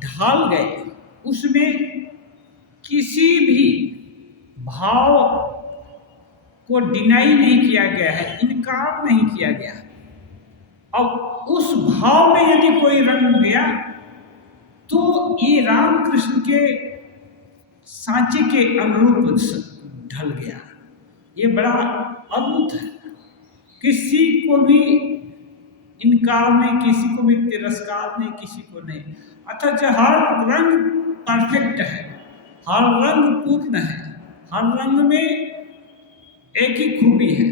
ढाल गए, उसमें किसी भी भाव को डिनाई नहीं किया गया है, इनकार नहीं किया गया है। अब उस भाव में यदि कोई रंग गया तो ये रामकृष्ण के सांचे के अनुरूप ढल गया। ये बड़ा अद्भुत है, किसी को भी इनकार नहीं, किसी को भी तिरस्कार नहीं, किसी को नहीं। अथच हर रंग परफेक्ट है, हर रंग पूर्ण है, हर रंग में एक ही खूबी है,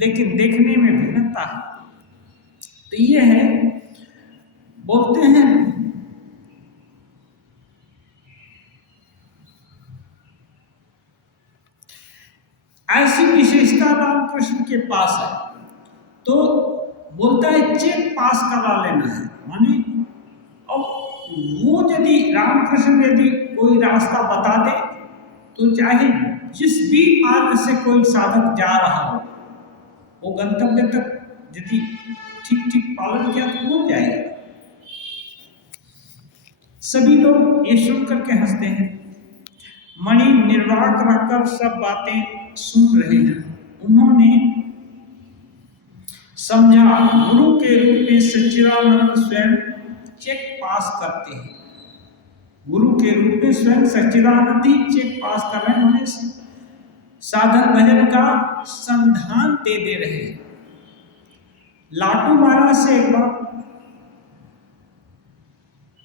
लेकिन देखने में भिन्नता है। तो ये है, बोलते हैं ऐसी विशेषता रामकृष्ण के पास है, तो बोलता है चेक पास करा लेना है। माने अब वो यदि रामकृष्ण यदि कोई रास्ता बता दे तो चाहे जिस भी मार्ग से कोई साधक जा रहा हो, वो गंतव्य तक यदि ठीक ठीक पालन किया तो हो जाएगा। सभी लोग ये सुन करके हंसते हैं। मणि निर्वाक रहकर सब बातें सुन रहे हैं। उन्होंने समझा गुरु के रूप में सच्चिदानंद स्वयं चेक पास करते हैं। गुरु के रूप में स्वयं सच्चिदानंद ही चेक पास कर रहे हैं, उन्हें साधन भजन का संधान दे रहे हैं। लाटू महाराज से एक बार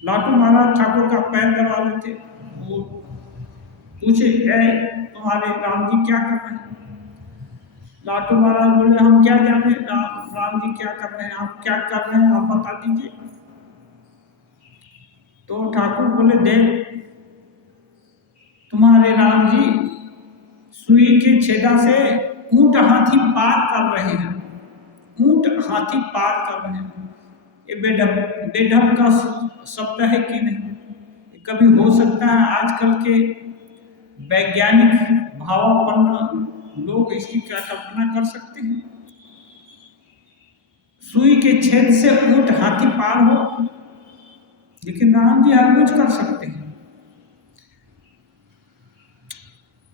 लाटू महाराज ठाकुर का पैर दबा रहे थे, वो पूछे तुम्हारे राम जी क्या कर रहे हैं? लाटू महाराज बोले हम क्या जाने राम जी क्या कर रहे हैं, आप क्या कर रहे हैं, आप बता दीजिए। तो ठाकुर बोले देख तुम्हारे राम जी सुई के छेदा से ऊंट हाथी पार कर रहे हैं, ऊंट हाथी पार कर रहे हैं। ये बेढब का शब्द है कि नहीं? कभी हो सकता है आजकल के वैज्ञानिक भावापन्न लोग इसकी क्या कल्पना कर सकते हैं? सुई के छेद से ऊंट हाथी पार हो, लेकिन राम जी हर कुछ कर सकते हैं।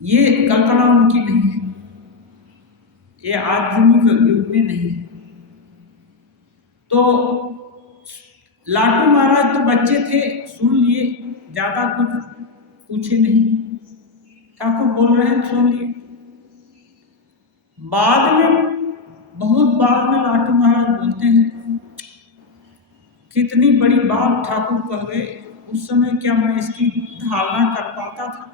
ये कल्पना उनकी नहीं है, ये आधुनिक युग में नहीं है। तो लाटू महाराज तो बच्चे थे, सुन लिए, ज्यादा कुछ पूछे नहीं। ठाकुर बोल रहे हैं, सुन लिए। बाद में, बहुत बाद में लाटू महाराज बोलते हैं, कितनी बड़ी बात ठाकुर कह गए, उस समय क्या मैं इसकी धारणा कर पाता था?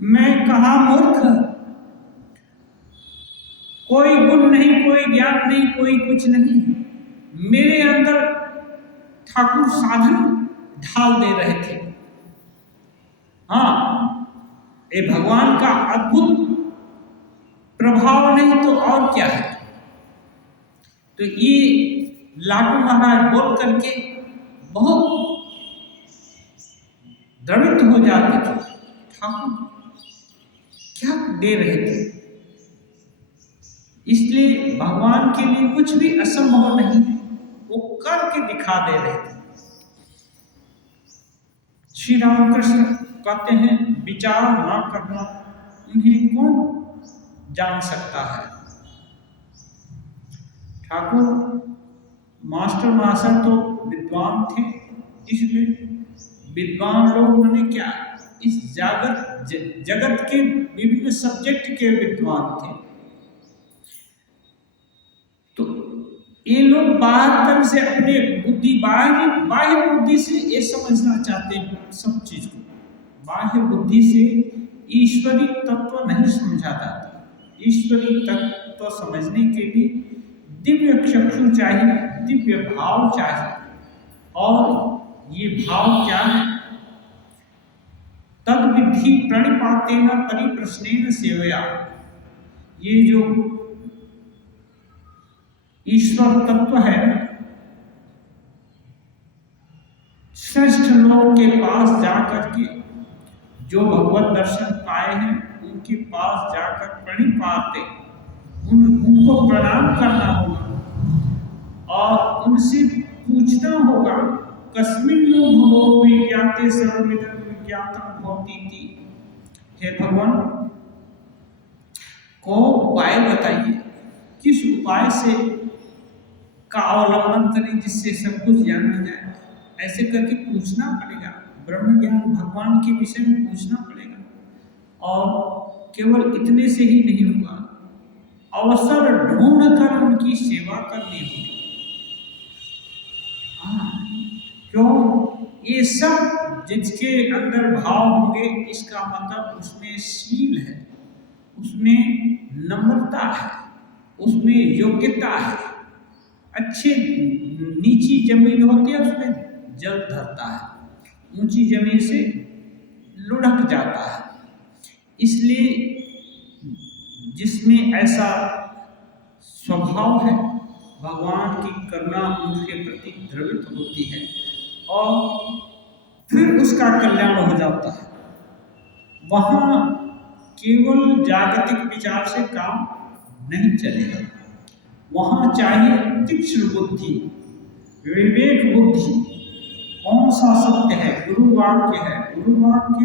मैं कहा मूर्ख, कोई गुण नहीं, कोई ज्ञान नहीं, कोई कुछ नहीं, मेरे अंदर ठाकुर साधन ढाल दे रहे थे। हाँ, ये भगवान का अद्भुत प्रभाव नहीं तो और क्या है? तो ये लाटू महाराज बोल करके बहुत द्रवित हो जाते थे, ठाकुर क्या दे रहे थे। इसलिए भगवान के लिए कुछ भी असंभव नहीं है, वो करके दिखा दे रहे थे। श्री रामकृष्ण कहते हैं, विचार न करना उन्हें कौन जान सकता है। ठाकुर मास्टर महाशय तो विद्वान थे, इसलिए विद्वान लोग मैंने क्या, इस जगत के विभिन्न सब्जेक्ट के विद्वान थे। तो ये लोग बाहर से अपने बुद्धि, बाह्य बुद्धि से ये समझना चाहते हैं सब चीज को। बाह्य बुद्धि से ईश्वरी तत्व नहीं समझा जाता। ईश्वरी तत्व समझने के लिए दिव्य चक्षु चाहिए, दिव्य भाव चाहिए। और ये भाव क्या है? तद विधि प्रणिपातेन परिप्रश्नेन सेवया। ये जो ईश्वर तत्व है, श्रेष्ठ लोगों के पास जाकर के जो भगवत दर्शन पाए हैं, उनके पास जाकर प्रणिपाते, उनको प्रणाम करना होगा और उनसे पूछना होगा, कस्मिन् नो भवो विज्ञाते सर्वमिदं विज्ञातं भवति इति। हे भगवान, को उपाय बताइए, किस उपाय से का अवलंबन करें जिससे सब कुछ जाना जाए। ऐसे करके पूछना पड़ेगा, ब्रह्म ज्ञान भगवान के विषय में पूछना पड़ेगा। और केवल इतने से ही नहीं होगा, अवसर ढूंढ कर उनकी सेवा करनी होगी। क्यों? ये सब जिसके अंदर भाव होंगे, इसका मतलब उसमें शील है, उसमें नम्रता है, उसमें योग्यता है। अच्छे नीची जमीन होती है, उसमें जल धरता है, ऊंची जमीन से लुढ़क जाता है। इसलिए जिसमें ऐसा स्वभाव है, भगवान की करुणा उनके प्रति द्रवित होती है और फिर उसका कल्याण हो जाता है। वहाँ केवल जागतिक विचार से काम नहीं चलेगा, वहाँ चाहिए तीक्ष्ण बुद्धि, विवेक बुद्धि। कौन सा सत्य है? गुरु वाक्य है। गुरु वाक्य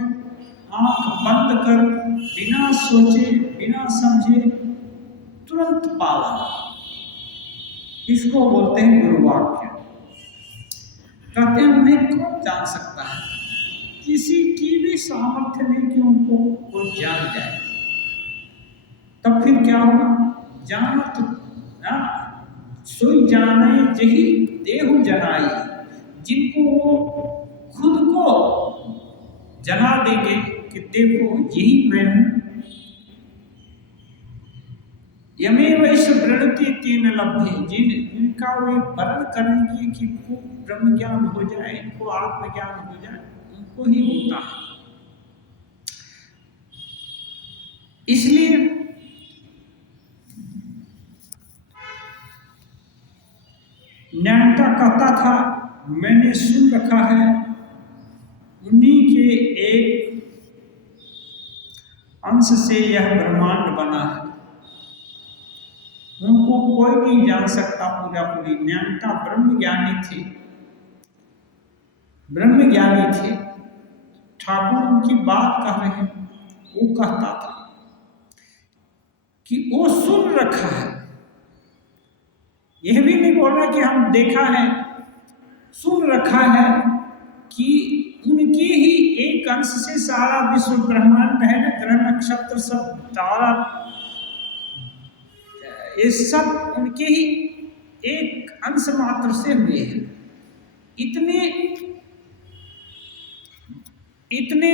आंख बंद कर, बिना सोचे, बिना समझे तुरंत पाला, इसको बोलते हैं गुरु वाक्य। कहते हैं उन्हें कौन जान सकता है? किसी की भी सामर्थ्य नहीं कि उनको कोई जान जाए। तब फिर क्या होगा? जानत सोई जाने जही देहु जनाई। जिनको वो खुद को जना देंगे कि देखो यही मैं हूं, यमेव ईश वृणति तेन लभ्ये। जिनका वे वर्ण करेंगे कि इनको ब्रह्म ज्ञान हो जाए, इनको आत्मज्ञान हो जाए, उनको ही होता है। इसलिए न्यायता कहता था, मैंने सुन रखा है उन्हीं के एक अंश से यह ब्रह्मांड बना है, उनको कोई नहीं जान सकता पूरा पूरी। न्यायता ब्रह्मज्ञानी थे, ब्रह्मज्ञानी थे। ठाकुर उनकी बात कह रहे हैं। वो कहता था कि वो सुन रखा है, यह भी नहीं बोल रहा कि हम देखा है, सुन रखा है कि उनके ही एक अंश से सारा विश्व ब्रह्मांड है, ग्रह नक्षत्र सब तारा ये सब उनके ही एक अंश मात्र से हुए हैं। इतने इतने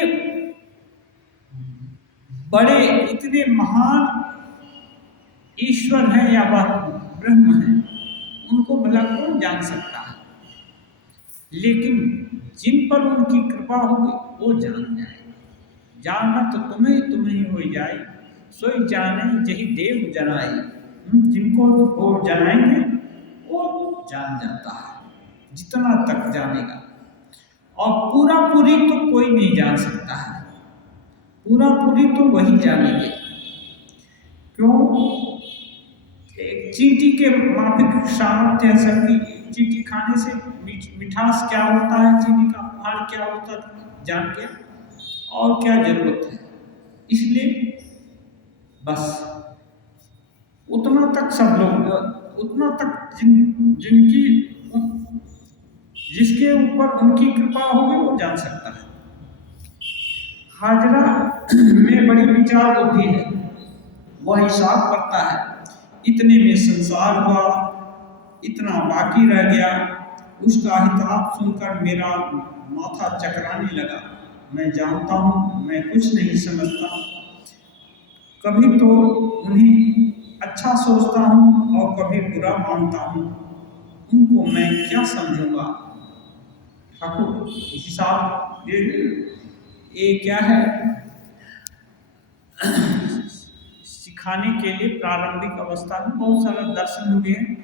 बड़े, इतने महान ईश्वर है या वह ब्रह्म है, उनको भला कौन जान सकता है। लेकिन जिन पर उनकी कृपा होगी वो जान जाए। जानना तो तुम्हें ही हो जाए, सोई जाने जही देव जनाई। जिनको वो जनाएंगे वो जान जाता है, जितना तक जानेगा। और पूरा पूरी तो कोई नहीं जान सकता है, पूरा पूरी तो वही जानेंगे। क्यों? एक चींटी के माफिक सामर्थ्य है सबकी। चींटी खाने से मिठास क्या होता है, चीनी का फल क्या होता है जान के, और क्या जरूरत है। इसलिए बस उतना तक सब लोग, उतना तक जिनकी जिसके ऊपर उनकी कृपा होगी वो जान सकता है। हाजरा में बड़ी विचार होती है, वह हिसाब करता है इतने में संसार हुआ, इतना बाकी रह गया। उसका हिसाब सुनकर मेरा माथा चकराने लगा। मैं जानता हूँ मैं कुछ नहीं समझता, कभी तो उन्हें अच्छा सोचता हूँ और कभी बुरा मानता हूँ, उनको मैं क्या समझूंगा। ठाकुर हिसाब ये क्या है, सिखाने के लिए प्रारंभिक अवस्था में बहुत सारा दर्शन हुए हैं।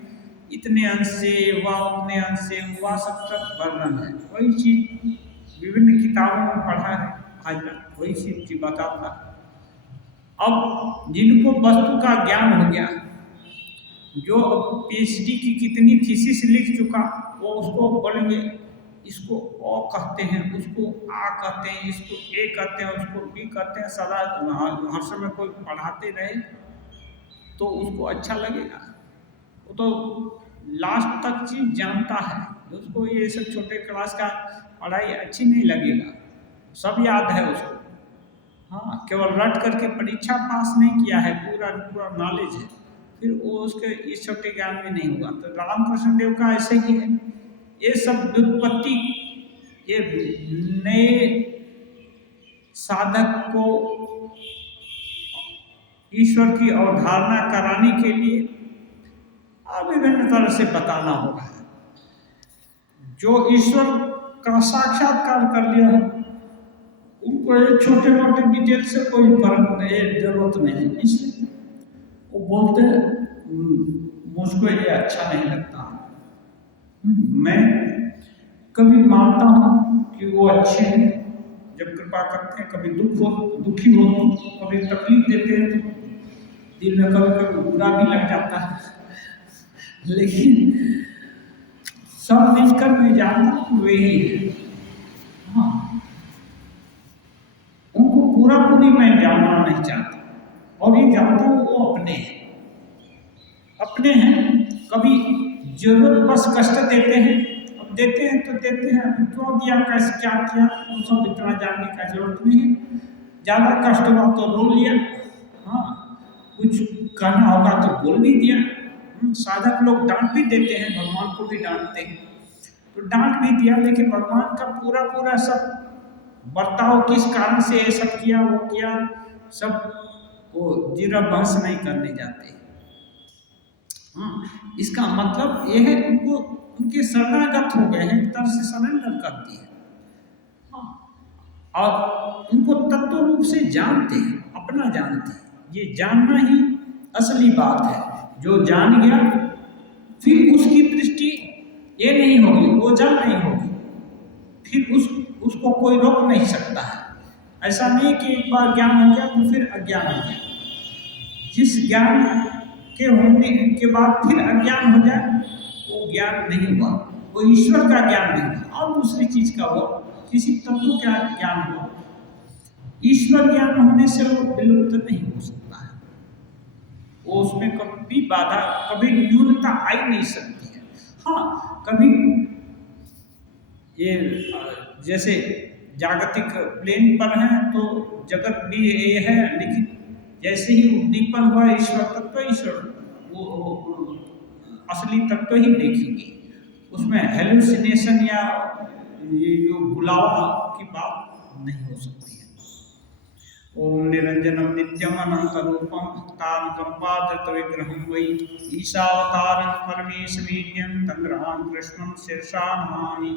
इतने अंश से हुआ, उतने अंश से हुआ, सब तक वर्णन है। वही चीज विभिन्न किताबों में पढ़ा है, आज वही चीज बताता है। अब जिनको वस्तु का ज्ञान हो गया, जो पीएचडी की कितनी थीसिस लिख चुका, वो उसको बोलेंगे इसको ओ कहते हैं, उसको आ कहते हैं, इसको ए कहते हैं, उसको बी कहते हैं। सदा हर समय कोई पढ़ाते रहे तो उसको अच्छा लगेगा। वो तो लास्ट तक चीज जानता है, उसको ये सब छोटे क्लास का पढ़ाई अच्छी नहीं लगेगा, सब याद है उसको। हाँ, केवल रट करके परीक्षा पास नहीं किया है, पूरा पूरा नॉलेज है, फिर वो उसके इस छोटे ज्ञान में नहीं हुआ। तो रामकृष्ण देव का ऐसे ही है। ये सब व्युत्पत्ति, ये नए साधक को ईश्वर की अवधारणा कराने के लिए विभिन्न तरह से बताना होगा। जो ईश्वर का साक्षात्कार कर लिया है उनको ये छोटे मोटे डिटेल से कोई फर्क नहीं, जरूरत नहीं है। इसलिए वो बोलते हैं मुझको ये अच्छा नहीं लगता। मैं कभी मानता हूँ कि वो अच्छे हैं, जब कृपा करते हैं। कभी दुखी हो, कभी तकलीफ देते हैं तो दिल में कभी कभी बुरा भी लग जाता है, लेकिन सब मिलकर मैं जानता हूँ वे ही है। हाँ, उनको पूरा पूरी मैं जानना नहीं चाहता, और ये जानता हूँ वो अपने हैं, अपने हैं। कभी जरूरत बस कष्ट देते हैं, अब देते हैं तो देते हैं, क्यों दिया, कैसे क्या किया, वो सब इतना जानने का जरूरत नहीं है। ज़्यादा कष्ट हुआ तो रो लिया, हाँ, कुछ कहना होगा तो बोल भी दिया। साधक लोग डांट भी देते हैं, भगवान को भी डांटते हैं, तो डांट भी दिया, लेकिन भगवान का पूरा पूरा सब बर्ताव किस कारण से ये सब किया, वो किया, सब वो जीरा बहस नहीं करने जाते। हाँ, इसका मतलब यह है उनको, उनके शरणागत हो गए हैं, एक तरह से सरेंडर कर दिए। हाँ, और उनको तत्व रूप से जानते हैं, अपना जानते हैं। ये जानना ही असली बात है। जो जान गया फिर उसकी दृष्टि ये नहीं होगी, ओझल नहीं होगी, फिर उसको कोई रोक नहीं सकता है। ऐसा नहीं कि एक बार ज्ञान हो गया तो फिर अज्ञान हो गया। जिस ज्ञान के होने के बाद फिर अज्ञान हो जाए वो ज्ञान नहीं हुआ, वो ईश्वर का ज्ञान नहीं हुआ और दूसरी चीज का हुआ, किसी तत्व का ज्ञान हुआ। ईश्वर ज्ञान होने से वो विलुप्त नहीं हो सकता है, वो उसमें कभी बाधा, कभी न्यूनता आ ही नहीं सकती है। हाँ, कभी ये जैसे जागतिक प्लेन पर है तो जगत भी ये है, लेकिन जैसे ही उद्दीपन हुआ ईश्वर तत्व, ईश्वर वो असली तत्व ही देखेंगे, उसमें हेलुसिनेशन या ये जो बुलावा की बात नहीं हो सकती है। ओम निरंजनम नित्यम अनंत रूपम भक्तानुकंपादृत विग्रहं वै ईशावतारं परमेश वीर्यं तंग्रहां कृष्णं शीर्षा नमामि।